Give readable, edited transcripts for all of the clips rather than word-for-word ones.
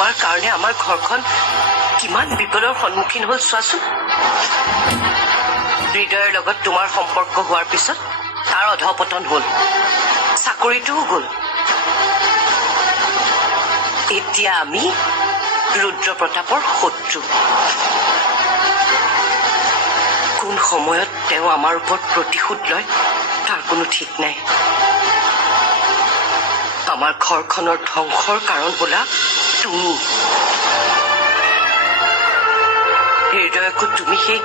তোমাৰ কাৰণে আমাৰ ঘৰখন কিমান বিপদৰ সন্মুখীন হ'ল চোৱাচোন। হৃদয়ৰ লগত তোমাৰ সম্পৰ্ক হোৱাৰ পিছত তাৰ অধপতন হ'ল, চাকৰিটোও গ'ল। এতিয়া আমি ৰুদ্ৰপ্ৰতাপৰ শত্ৰু। কোন সময়ত তেওঁ আমাৰ ওপৰত প্ৰতিশোধ লয় তাৰ কোনো ঠিক নাই। আমাৰ ঘৰখনৰ ধ্বংসৰ কাৰণ হলা তুমি। হৃদয়কো তুমি সেই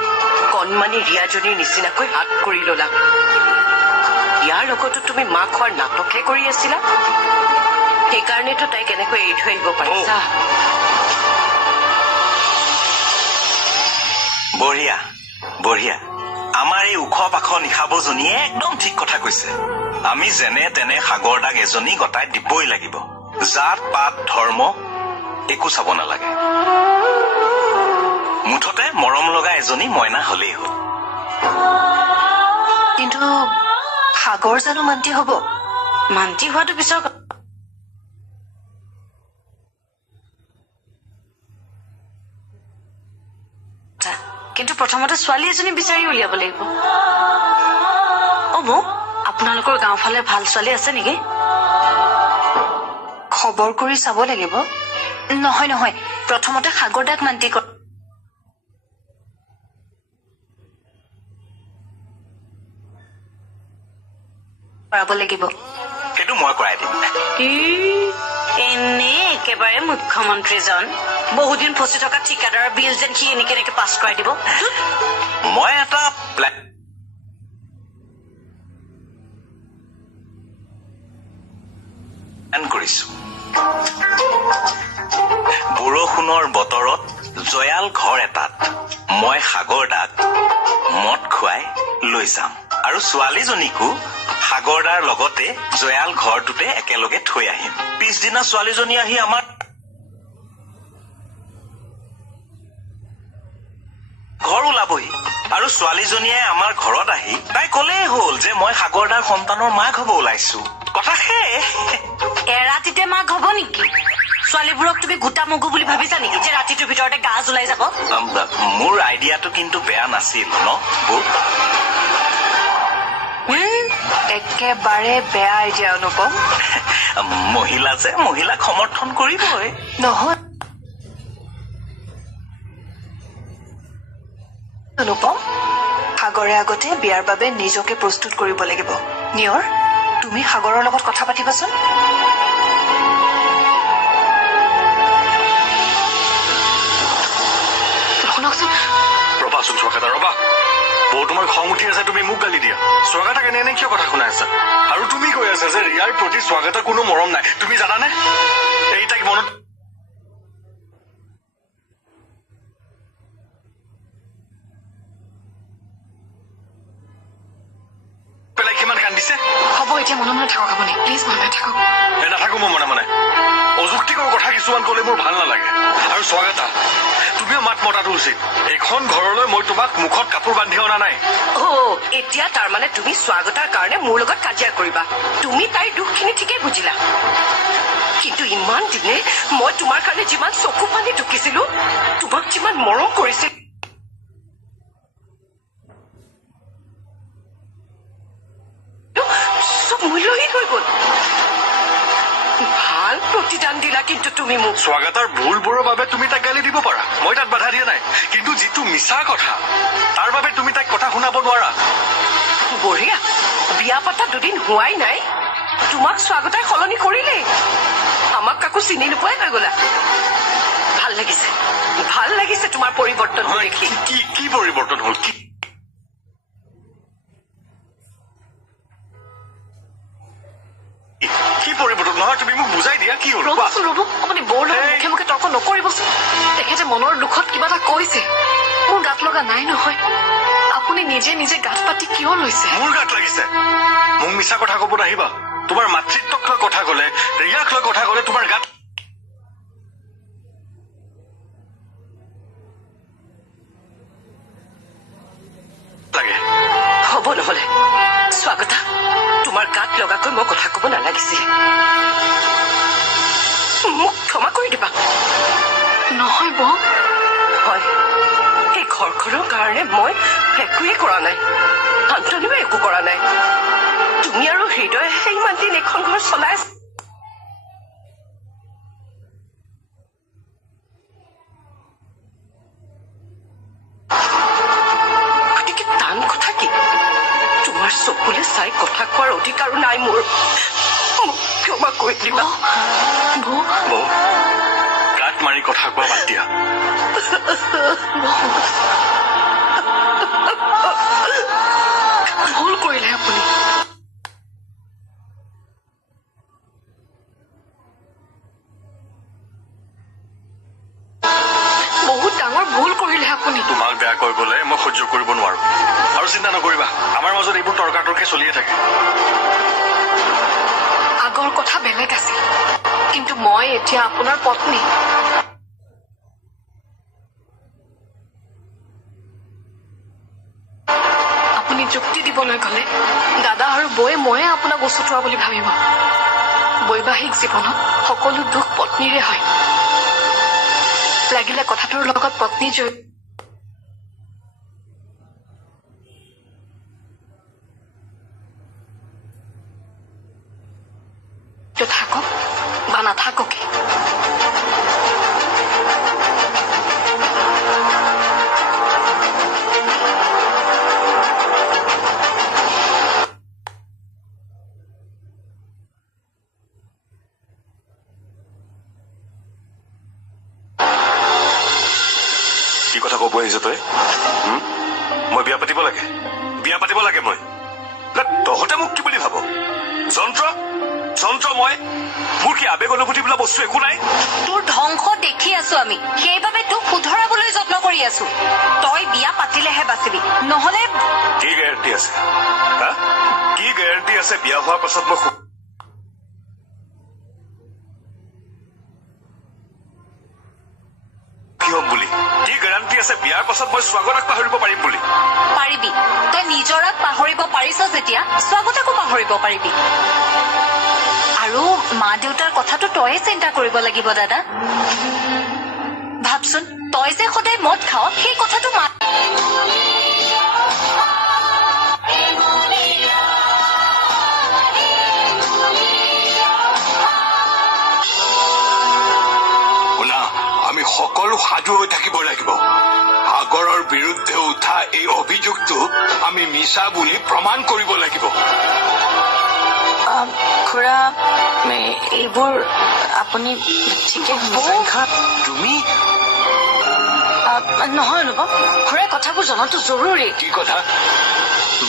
কণমানি ৰিয়াজনীৰ নিচিনাকৈ হাত কৰি ললা। ইয়াৰ লগতো তুমি মাক হোৱাৰ নাটকহে কৰি আছিলা। সেইকাৰণেতো তাইক এনেকৈ এৰি থৈ আহিব পাৰিছা। বঢ়িয়া বঢ়িয়া। আমাৰ এই ওখ পাখ নিশাবজনীয়ে একদম ঠিক কথা কৈছে। আমি যেনে তেনে সাগৰ দাগ এজনী গতাই দিবই লাগিব। জাত পাত ধৰ্ম একো চাব নালাগে। মুঠতে মৰম লগা এজনী মইনা হলেই হ'ল। কিন্তু সাগৰ জানো মান্তি হব? মান্তি হোৱাটো পিছৰ কথা। কিন্তু প্ৰথমতে ছোৱালী এজনী বিচাৰি উলিয়াব লাগিব। বৌ, আপোনালোকৰ গাঁওফালে ভাল ছোৱালী আছে নেকি? খবৰ কৰি চাব লাগিব। নহয় নহয়, প্ৰথমতে সাগৰ দাক মান্তি কৰাব লাগিব। সেইটো মই কৰাই দিম। এনে একেবাৰে মুখ্যমন্ত্ৰীজন বহুদিন ফচি থকা ঠিকাদাৰৰ বিল যেন সি এনেকে পাছ কৰাই দিব। মই এটা প্লেন কৰিছো। বৰষুণৰ বতৰত জয়াল ঘৰ এটাত মই সাগৰ দাক মদ খুৱাই লৈ যাম আৰু ছোৱালীজনীকো সাগৰদাৰ লগতে জয়াল ঘৰটোতে একেলগে থৈ আহিম। পিছদিনা ছোৱালীজনী আহি আমাৰ ঘৰ ওলাবহি আৰু ছোৱালীজনীয়ে আমাৰ ঘৰত আহি তাই কলেই হ'ল যে মই সাগৰদাৰ সন্তানৰ মাক হব ওলাইছো। কথা শেষ। এৰাতিতে মাক হব নেকি? ছোৱালীবোৰক তুমি গোটা মগু বুলি ভাবিছা নেকি যে ৰাতিটোৰ ভিতৰতে গাজ ওলাই যাব? মোৰ আইডিয়াটো কিন্তু বেয়া নাছিল ন বৌ? একেবাৰে বেয়া আইডিয়া অনুপম। মহিলা যে মহিলাক সমৰ্থন কৰিবই। নহয় অনুপম, সাগৰে আগতে বিয়াৰ বাবে নিজকে প্ৰস্তুত কৰিব লাগিব। নিয়ৰ, তুমি সাগৰৰ লগত কথা পাতিবাচোন। শুনকচোন। ৰবাচোন স্বাগতা, ৰবা। বৌ, তোমাৰ খং উঠি আছে, তুমি মোক গালি দিয়া। স্বাগতাক এনে কিয় কথা শুনাই আছা? আৰু তুমি কৈ আছা যে ৰিয়াৰ প্ৰতি স্বাগতাৰ কোনো মৰম নাই। তুমি জানানে এই তাইক মনত পেলাই কিমান কান্দিছে? হ'ব, এতিয়া মনে মনে থাকক আপুনি। প্লিজ মনে থাকক। নাথাকো মই মনে মনে। অযুক্তিকৰ কথা কিছুমান কলে মোৰ ভাল নালাগে। আৰু স্বাগতা, তুমিও মাত মতাটো উচিত। এখন ঘৰলৈ মই তোমাক মুখত কাপোৰ বান্ধি অনা নাই। এতিয়া তাৰমানে তুমি স্বাগতাৰ কাৰণে মোৰ লগত কাজিয়া কৰিবা? তুমি তাইৰ দুখখিনি ঠিকেই বুজিলা, কিন্তু ইমান দিনে মই তোমাৰ কাৰণে যিমান চকু পানী টুকিছিলো, তোমাক যিমান মৰম কৰিছিল, চব মূল্যহীন হৈ গল। ভাল প্ৰতিদান দিলা কিন্তু তুমি মোক। স্বাগতাৰ ভুলবোৰৰ বাবে তুমি তাক গালি দিব পাৰা, মই তাক বাধা দিয়া নাই। কিন্তু যিটো মিছা কথা, তাৰ বাবে তুমি তাইক কথা শুনাব নোৱাৰা। বঢ়িয়া, বিয়া পাতা দুদিন হোৱাই নাই, তোমাক স্বাগতাই সলনি কৰিলেই। আমাক কাকো চিনি নোপোৱাই হৈ গলা। ভাল লাগিছে তোমাৰ পৰিৱৰ্তন দেখি। কি পৰিৱৰ্তন হল? কি পৰিৱৰ্তন? নহয়, তুমি মোক বুজাই দিয়া কি হল। ৰ'বচোন ৰ'ব, আপুনি বৌৰ লগত মুখে মুখে তৰ্ক নকৰিবচোন। তেখেতে মনৰ দুখত কিবা এটা কৈছে, মোৰ গাত লগা নাই নহয়। আপুনি নিজে নিজে গাত পাতি কিয় লৈছে? মোৰ গাত লাগিছে। মোক মিছা কথা কব নাহিবা। তোমাৰ মাতৃত্বক লৈ কথা কলে, ৰিয়াক লৈ কথা কলে তোমাৰ গাত লাগে। হ'ব নহলে স্বাগতা, তোমাৰ গাত লগাকৈ মই কথা কব নালাগিছিল। মোক ক্ষমা কৰি দিবা। নহয় বৌ হয় এই ঘৰখনৰ কাৰণে মই একোৱেই কৰা নাই শান্তনুৱে একো কৰা নাই তুমি আৰু হৃদয়ে ইমান দিন এখন ঘৰ চলাই আছা। গতিকে টান কথা কি তোমাৰ চকুলে চাই কথা কোৱাৰ অধিকাৰো নাই মোৰ মোক ক্ষমা কৰি দিবা বৌ বৌ গাত মাৰি কথা কোৱা বাদ দিয়া ভুল কৰিলে আপুনি বহুত ডাঙৰ ভুল কৰিলে আপুনি তোমাক বেয়া কৈ গলে মই সহ্য কৰিব নোৱাৰো আৰু চিন্তা নকৰিবা আমাৰ মাজত এইবোৰ তৰ্কাতৰ্কি চলিয়ে থাকে আগৰ কথা বেলেগ আছিল কিন্তু মই এতিয়া আপোনাৰ পত্নী আপুনি যুক্তি দিবলৈ গলে দাদা আৰু বৌয়ে ময়ে আপোনাক উচতোৱা বুলি ভাবিব বৈবাহিক জীৱনত সকলো দুখ পত্নীৰে হয় লাগিলে কথাটোৰ লগত পত্নী থাকক বা নাথাককে কি কথা কব আহিছ তই মই বিয়া পাতিব লাগে মই তহঁতে মোক কি বুলি ভাব যন্ত্ৰ মই মোৰ কি আবেগ অনুভূতি বোলা বস্তু একো নাই তোৰ ধ্বংস দেখি আছো আমি সেইবাবে তোক শুধৰাবলৈ যত্ন কৰি আছো তই বিয়া পাতিলেহে বাচিবি নহলে কি গেৰাণ্টি আছে কি গেৰাণ্টি আছে বিয়া হোৱাৰ পাছত মই কি হ'ম বুলি কি গেৰাণ্টি আছে বিয়াৰ পাছত মই স্বাগতক পাহৰিব পাৰিম বুলি পাৰিবি তই নিজৰাক পাহৰিব পাৰিছ যেতিয়া স্বাগতকো পাহৰিব পাৰিবি আৰু মা দেউতাৰ কথাটো তয়ে চিন্তা কৰিব লাগিব দাদা ভাবচোন তই যে সদায় মদ খাৱ সেই কথাটো মা আমি সকলো সাজু হৈ থাকিব লাগিব সাগৰৰ বিৰুদ্ধে উঠা এই অভিযোগটো আমি মিছা বুলি প্ৰমাণ কৰিব লাগিব খুৰা এইবোৰ আপুনি ঠিকে তুমি নহয় ৰ'ব খুৰাই কথাবোৰ জনাটো জৰুৰী কি কথা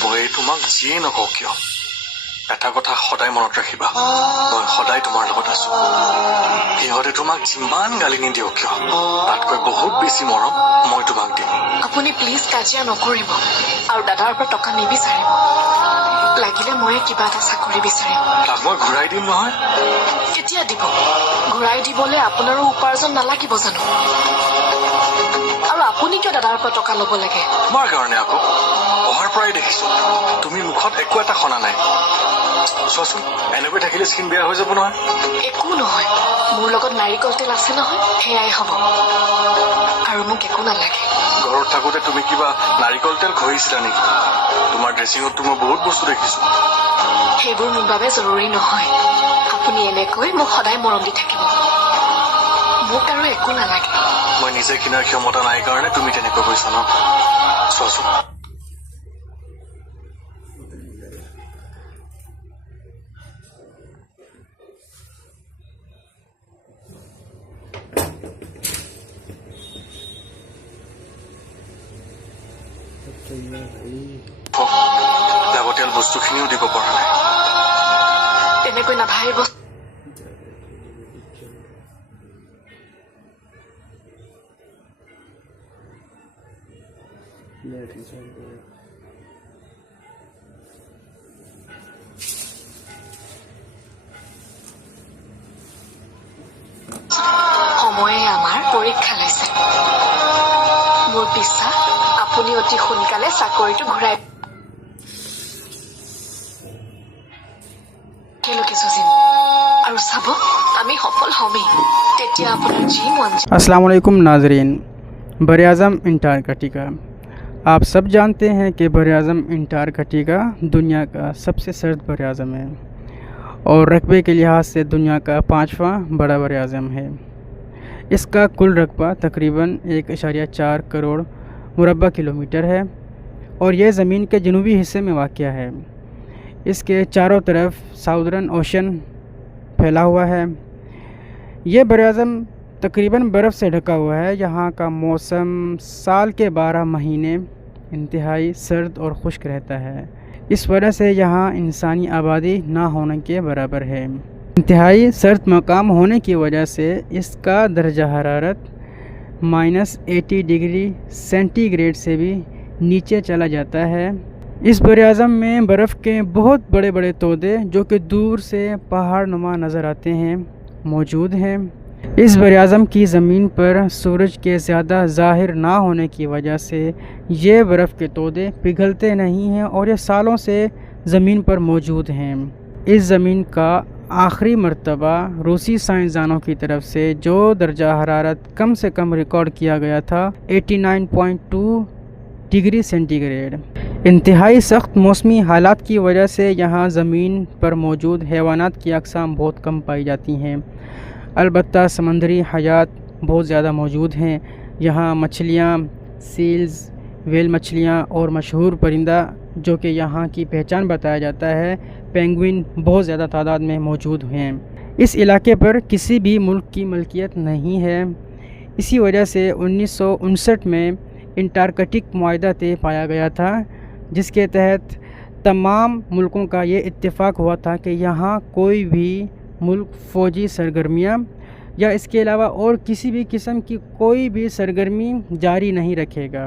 বৌয়ে তোমাক যিয়ে নকওঁ কিয় এটা কথা সদায় মনত ৰাখিবা মই সদায় তোমাৰ লগত আছো সিহঁতে তোমাক যিমান গালি নিদিয়ক কিয় তাতকৈ বহুত বেছি মৰম মই তোমাক দিম আপুনি প্লিজ কাজিয়া নকৰিব আৰু দাদাৰ পৰা টকা নিবিচাৰিব লাগিলে মই কিবা এটা চাকৰি বিচাৰিম তাক মই ঘূৰাই দিম নহয় কেতিয়া দিব ঘূৰাই দিবলৈ আপোনাৰো উপাৰ্জন নালাগিব জানো আৰু আপুনি কিয় দাদাৰ পৰা টকা ল'ব লাগে তোমাৰ কাৰণে আকৌ অহাৰ পৰাই দেখিছো তুমি মুখত একো এটা শনা নাই চোৱাচোন এনেকৈ থাকিলে স্কিন বেয়া হৈ যাব নহয় একো নহয় মোৰ লগত নাৰিকল তেল আছে নহয় সেয়াই হ'ব আৰু মোক একো নালাগে ঘৰত থাকোতে তুমি কিবা নাৰিকল তেল ঘঁহিছিলা নেকি তোমাৰ ড্ৰেছিঙততো মই বহুত বস্তু দেখিছো সেইবোৰ মোৰ বাবে জৰুৰী নহয় আপুনি এনেকৈ মোক সদায় মৰম দি থাকিব মোক আৰু একো নালাগে মই নিজে কিনাৰ ক্ষমতা নাই কাৰণে তুমি তেনেকৈ কৈছা ন চোৱাচোন লাগতিয়াল বস্তুখিনিও দিব পৰা নাই তেনেকৈ নাভাবিব সময়ে আমাৰ পৰীক্ষা লৈছে মোৰ বিশ্বাস আপুনি অতি সোনকালে চাকৰিটো ঘূৰাই আৰু চাব আমি সফল হমেই তেতিয়া আপোনাৰ যি মন যায়। अस्सलाम वालेकुम नाजरीन। बर-ए-आज़म अंटार्कटिका। आप सब जानते हैं कि बर-ए-आज़म अंटार्कटिका दुनिया का सबसे सर्द बर-ए-आज़म है और रकबे के लिहाज से दुनिया का 5वां बड़ा बर-ए-आज़म है। इसका कुल रकबा तकरीबन 1.4 करोड़ मुरबा किलोमीटर है और यह ज़मीन के जनूबी हिस्से में वाक़या है। इसके चारों तरफ साउदर्न ओशन फैला हुआ है। ये बर-ए-आज़म तकरीबन बर्फ़ से ढका हुआ है। यहाँ का मौसम साल के 12 महीने इंतहाई सर्द और खुश्क रहता है। इस वजह से यहाँ इंसानी आबादी ना होने के बराबर है। इंतहाई सर्द मकाम होने की वजह से इसका दर्जा हरारत -80 डिग्री सेंटीग्रेड से भी नीचे चला जाता है। इस बर-ए-आज़म में बर्फ़ के बहुत बड़े बड़े तोदे जो कि दूर से पहाड़ नुमा नज़र आते हैं मौजूद हैं। इस बर-ए-आज़म की ज़मीन पर सूरज के ज़्यादा ज़ाहिर ना होने की वजह से ये बर्फ़ के तोदे पिघलते नहीं हैं और ये सालों से ज़मीन पर मौजूद हैं। इस ज़मीन का आखिरी मर्तबा रूसी साइंसदानों की तरफ से जो दर्जा हरारत कम से कम रिकॉर्ड किया गया था 89.2 डिग्री सेंटीग्रेड। इंतहाई सख्त मौसमी हालात की वजह से यहाँ ज़मीन पर मौजूद हैवानात की अक़साम बहुत कम पाई जाती हैं। अलबत्ता समंदरी हयात बहुत ज़्यादा मौजूद हैं। यहाँ मछलियाँ, सील्स, वेल मछलियाँ और मशहूर परिंदा जो कि यहाँ की पहचान बताया जाता है पेंगुइन बहुत ज़्यादा तादाद में मौजूद हैं। इस इलाके पर किसी भी मुल्क की मलकियत नहीं है। इसी वजह से 1959 में अंटार्कटिक मुआहदा तय पाया गया था जिसके तहत तमाम मुल्कों का ये इत्तेफाक हुआ था कि यहाँ कोई भी मुल्क फ़ौजी सरगर्मियाँ या इसके अलावा और किसी भी किस्म की कोई भी सरगर्मी जारी नहीं रखेगा।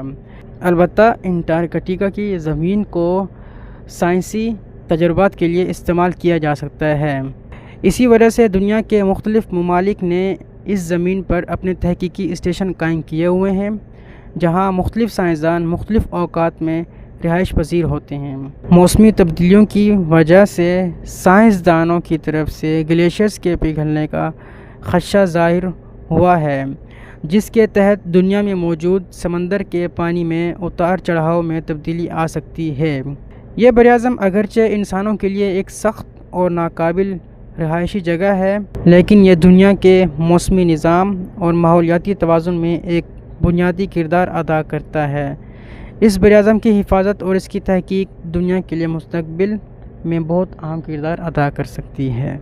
अलबत्ता अंटार्कटिका की ज़मीन को साइंसी तजुर्बात के लिए इस्तेमाल किया जा सकता है। इसी वजह से दुनिया के मुख्तलिफ़ ममालिक ने इस ज़मीन पर अपने तहकीकी स्टेशन कायम किए हुए हैं जहाँ मुख्तलिफ़ साइंसदान मुख्तलिफ़ औकात में रिहाइश पजीर होते हैं। मौसमी तब्दीलियों की वजह से साइंसदानों की तरफ से ग्लेशियर्स के पिघलने का खदशा ज़ाहिर हुआ है जिसके तहत दुनिया में मौजूद समंदर के पानी में उतार चढ़ाव में तब्दीली आ सकती है। ये बर-ए-आज़म अगरचे इंसानों के लिए एक सख्त और नाकाबिल रहायशी जगह है लेकिन ये दुनिया के मौसमी निज़ाम और माहौलियाती तवाज़ुन में एक बुनियादी किरदार अदा करता है। इस बर-ए-आज़म की हिफाजत और इसकी तहकीक दुनिया के लिए मुस्तक़बिल में बहुत अहम किरदार अदा कर सकती है।